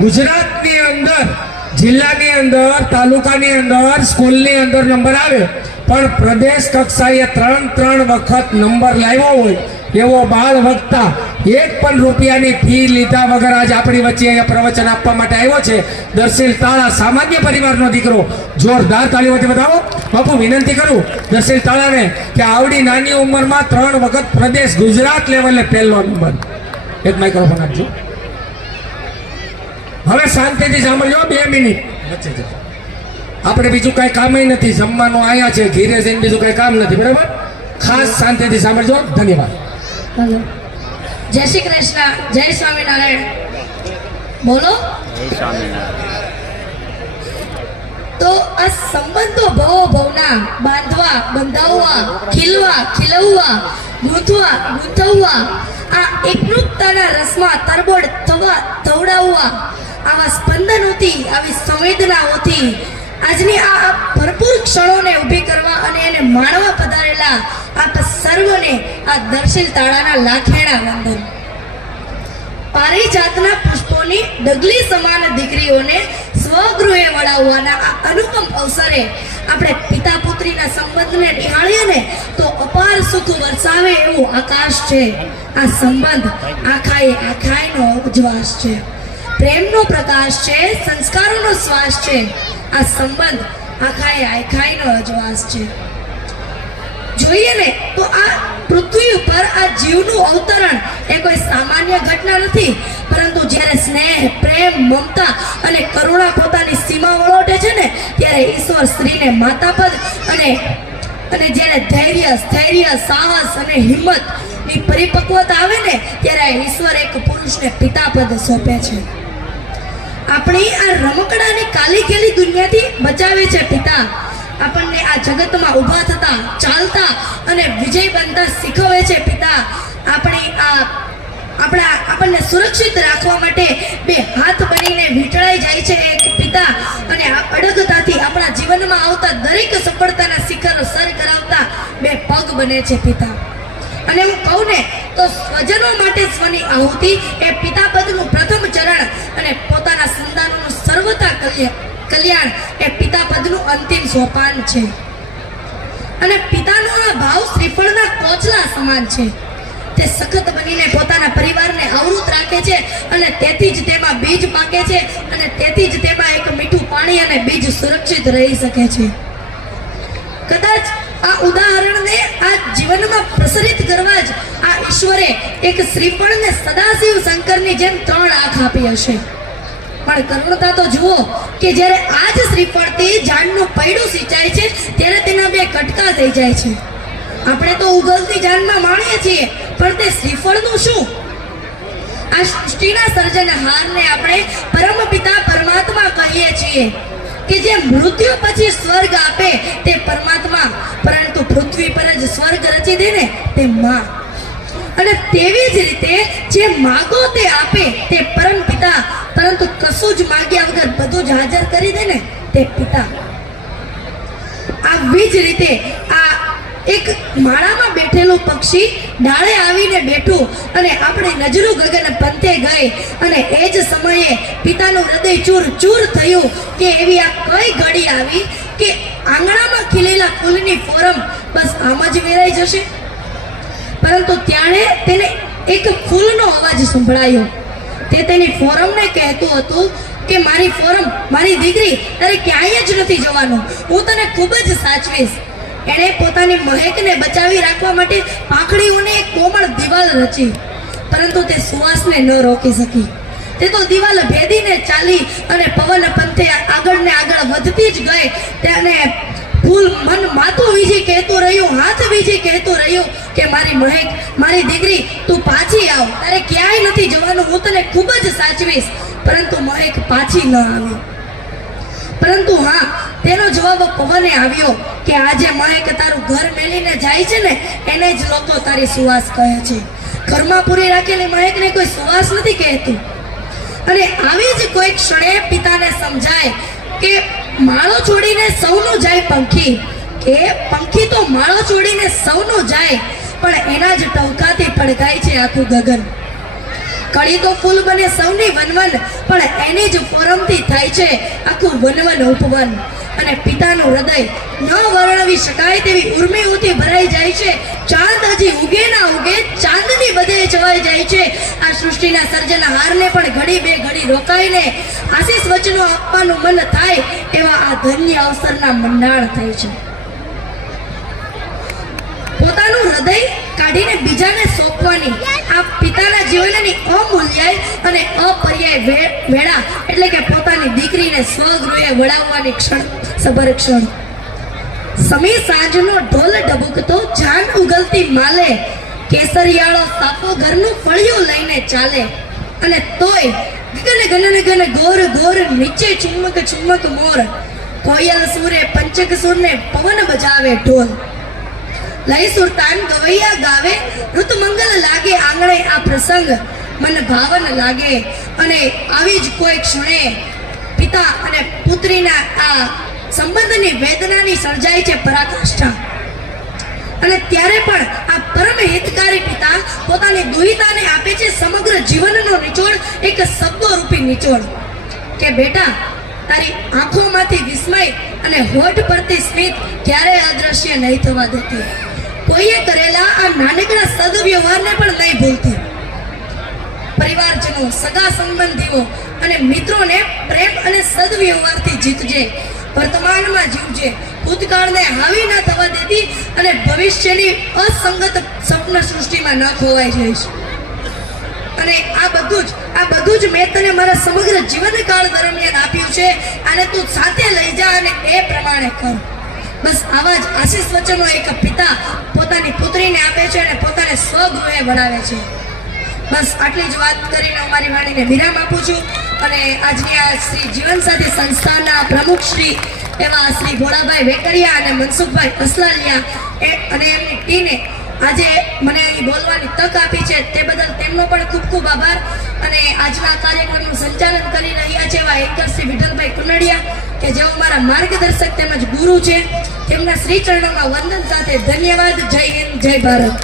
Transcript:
ગુજરાતની અંદર, જિલ્લાની અંદર, તાલુકાની અંદર, સ્કૂલની અંદર નંબર આવે પણ પ્રદેશ કક્ષાએ ત્રણ ત્રણ વખત નંબર લાવ્યો હોય એવો બાળ વક્તા એક પણ રૂપિયાની ફી લીધા વગર આજ આપણી વચ્ચે અહીંયા પ્રવચન આપવા માટે આવ્યો છે. દર્શિલ તાળા સામાન્ય પરિવારનો દીકરો, જોરદાર તાળીઓથી બતાવો. બાપુ, વિનંતી કરું, દર્શિલ તાળાને કે આવડી નાની ઉંમરમાં ત્રણ વખત પ્રદેશ ગુજરાત લેવલે પહેલો નંબર. એક માઇક્રોફોન આપજો. હવે શાંતિથી સાંભળજો બે મિનિટ. આપણે બીજું કાંઈ કામ નથી જમવાનું આયા છે ઘીરે જઈને બીજું કાંઈ કામ નથી બરાબર? ખાસ શાંતિથી સાંભળજો ધન્યવાદ. જય શ્રી કૃષ્ણ જય સ્વામિનારાયણ. બોલો. તો આ સંબંધો ભવો ભવના બાંધવા બંધાવવા ખીલવા ખીલવવા ગૂંથવા ગૂંથવવા આ એકરૂપતાના રસમાં તરબોળ થવા થવડાવવા આવા સ્પંદનોથી, આવી સંવેદનાઓથી આજની આ ભરપૂર ક્ષણોને ઊભી કરવા અને એને માણવા પધારેલા આપ સર્વને આ દર્શિલ તાળાના લાખેણા વંદન. પારિજાતના પુષ્પોની ડગલી સમાન દીકરીઓને સ્વગૃહે વળાવવાના આ અનુપમ અવસરે આપણે પિતા પુત્રીના સંબંધને નિહાળીએ ને તો અપાર સુખ વરસાવે એવું આકાશ છે. આ સંબંધ આખાએ આખાયનો ઉજવાસ છે. પ્રેમનો પ્રકાશ છે, સંસ્કારોનો શ્વાસ છે, આ સંબંધ આખાએ આખાઈનો અજવાસ છે. જોઈએ ને, તો આ પૃથ્વી ઉપર આ જીવનું અવતરણ એ કોઈ સામાન્ય ઘટના નથી, પરંતુ જ્યારે સ્નેહ, પ્રેમ, મમતા અને કરુણા પોતાની સીમા ઓળોટે છે ને, ત્યારે ઈશ્વર સ્ત્રીને માતાપદ અને અને જ્યારે ધૈર્ય, સ્થૈર્ય, સાહસ અને હિંમતની પરિપક્વતા આવે ને, ત્યારે ઈશ્વર એક પુરુષને પિતાપદ સોંપે છે. આપણી આ રમકડાને કાલી ખેલી દુનિયાથી બચાવે છે પિતા. આપણને આ જગતમાં ઊભા થતા, ચાલતા અને વિજય બનતા શીખવે છે પિતા. આપણી આ, આપણા, આપણને સુરક્ષિત રાખવા માટે બે હાથ બનીને વીંટળાઈ જાય છે પિતા અને આ અડગતાથી આપણા જીવનમાં આવતા દરેક સફળતાના શિખર સર કરાવતા બે પગ બને છે પિતા. અને હું કહું ને તો સ્વજનો માટે સ્વની આહુતિ એ પિતાપદનું પ્રથમ ચરણ અને પોતાના સંતાનોનું સર્વતા કલ્યાણ એ પિતાપદનું અંતિમ સોપાન છે. અને પિતાનો આ ભાવ શ્રીફળના કોચલા સમાન છે. તે સખત બનીને પોતાના પરિવારને આવૃત રાખે છે અને તેથી જ તેમાં બીજ પાકે છે અને તેથી જ તેમાં એક મીઠું પાણી અને બીજ સુરક્ષિત રહી શકે છે. કદાચ આ ઉદાહરણને આ જીવનમાં પ્રસરિત કરવા જ ઈશ્વરે એક શ્રીફળને સદાશિવ શંકરની જેમ ત્રણ આંખ આપી હશે. પણ કરુણતા તો જુઓ કે જ્યારે આ જ શ્રીફળથી ઝાડનું પૈડું સિંચાય છે, ત્યારે તેના બે કટકા થઈ જાય છે. આપણે તો ઉગલતી જાનમાં માણીએ છીએ, પણ તે શ્રીફળનું શું? આ સૃષ્ટિના સર્જનહારને આપણે પરમ પિતા પરમાત્મા કહીએ છીએ કે જે મૃત્યુ પછી સ્વર્ગ આપે તે પરમાત્મા, પરંતુ પૃથ્વી પર જ સ્વર્ગ રચી દે ને તે માં. અને તેવી જ રીતે જે માગો તે આપે તે પરમ પિતા, પરંતુ કશું જ માગ્યા વગર બધું જ હાજર કરી દે ને તે પિતા. આવી જ રીતે આ એક માળામાં બેઠેલું પક્ષી ડાળે આવીને બેઠું અને આપણી નજરો ગગન પંથે ગઈ અને એ જ સમયે પિતાનું હૃદય ચૂર ચૂર થયું કે એવી આ કઈ ઘડી આવી કે આંગણામાં ખીલેલા ફૂલની ફોરમ બસ આમ જ વેરાઈ જશે? પરંતુ ત્યારે તેને એક ફૂલનો અવાજ સંભળાયો. તે તેની ફોરમને કહેતું હતું કે, મારી ફોરમ, મારી દીકરી તારે ક્યાંય જ નથી જવાનું. હું તને ખૂબ જ સાચવીશ. એણે પોતાની મહેકને બચાવી રાખવા માટે પાંખડીઓને એક કોમળ દિવાલ રચી, પરંતુ તે સુવાસને ન રોકી શકી. તે તો દિવાલ ભેદીને ચાલી અને પવન પંથે આગળ ને આગળ વધતી જ ગઈ. તેને ફૂલ મન માથું વીજી કહેતું રહ્યું, હાથ વીજી કહેતું રહ્યું. કે મારી મહેક, મારી દીકરી, તું પાછી આવ. તારે ક્યાંય નથી જવાનું, હું તને ખૂબ જ સાચવીશ. પરંતુ મહેક પાછી ન આવી. પરંતુ હા, તેનો જવાબ પવને આવ્યો કે આજે મહેક તારું ઘર મેલીને જાય છે ને, એને જ લોકો તારી સુવાસ કહે છે. ઘરમાં પૂરી રાખેલી મહેકને કોઈ સુવાસ નથી કહેતું. અને આવી જ કોઈ ક્ષણે પિતાને સમજાય કે માળો છોડીને સૌનું જાય પંખી. કે પંખી તો માળો છોડીને સૌનું જાય પણ એના જ ટવકાથી પડકાય છે આખું ગગન. કળી તો ફૂલ બને સૌની વનવન, પણ એની જ ફોરમથી થાય છે આખું વનવન ઉપવન. અને પિતાનું હૃદય ન વર્ણવી શકાય તેવી ઉર્મિઓથી ભરાઈ જાય છે. ચાંદ હજી ઉગે ના ઉગે ચાંદની બધે છવાઈ જાય છે. આ સૃષ્ટિના સર્જનહારને પણ ઘડી બે ઘડી રોકાઈને આશીષ વચનો આપવાનું મન થાય એવા આ ધન્ય અવસરના મંડાણ થાય છે. કાઢીને બીજાને સોંપવાની. આ પિતાના જીવનની અમૂલ્યાય અને અપર્યાય વેળા એટલે કે પોતાની દીકરીને સ્વગૃહે વળાવવાની ક્ષણ સબર ક્ષણ. સમી સાંજનો ઢોલ ડબુકતો જાન ઉગલતી માલે. કેસરિયાળો સાફો ઘરનું ફળિયું લઈને ચાલે. અને તોય ગગન ગનન ગન ગોર ગોર નીચે ચુમ્મક ચુમ્મક મોર. કોયલ સુરે પંચક સૂરને પવન બજાવે ઢોલ. લય સુરતાન ગવૈયા ગાવે. ઋતુમંગલ લાગે આંગણે આ પ્રસંગ. મન ભાવન લાગે. અને આવી જ કોઈ ક્ષણે પિતા અને પુત્રીના આ સંબંધની વેદનાની સર્જાય છે પરાકાષ્ઠા. અને ત્યારે પણ આ પરમ હિતકારી પિતા પોતાની દુહિતાને આપે છે સમગ્ર જીવનનો નિચોડ, એક શબ્દોરૂપી નિચોડ. કે બેટા તારી આંખોમાંથી વિસ્મય અને હોઠ પરથી સ્મિત ક્યારેય અદ્રશ્ય નહીં થવા દેતી. કોઈએ કરેલા આ નાનકડા સદવ્યવહારને પણ નહીં ભૂલતી. પરિવારજનો, સગા સંબંધીઓ અને મિત્રોને પ્રેમ અને સદવ્યવહારથી જીતજે. વર્તમાનમાં જીવજે. ભૂતકાળને હાવી ન થવા દેતી અને ભવિષ્યની અસંગત સ્વપ્ન સૃષ્ટિમાં ન ખોવાઈ જઈશ. અને આ બધું જ, આ બધું જ મેં તને મારા સમગ્ર જીવનકાળ દરમિયાન આપ્યું છે. અને તું સાથે લઈ જા અને એ પ્રમાણે કર. બસ આવા જ આશીષ વચનો એક પિતા પોતાની પુત્રીને આપે છે અને પોતાને સ્વગૃહે વળાવે છે. બસ આટલી જ વાત કરીને હું મારી વાણીને વિરામ આપું છું અને આજની આ શ્રી જીવનસાથી સંસ્થાના પ્રમુખ શ્રી એવા શ્રી ભોળાભાઈ વેકરિયા અને મનસુખભાઈ અસલાલિયા અને એમની ટીમે આજે મને અહીં બોલવાની તક આપી છે. ખૂબ ખૂબ આભાર. અને આજના કાર્યક્રમનું સંચાલન કરી રહ્યા છે એવા એન્કર શ્રી વિઠ્ઠલભાઈ કુનડિયા, કે જેઓ મારા માર્ગદર્શક તેમજ ગુરુ છે. તેમના શ્રી ચરણોમાં વંદન સાથે ધન્યવાદ. જય હિન્દ, જય ભારત.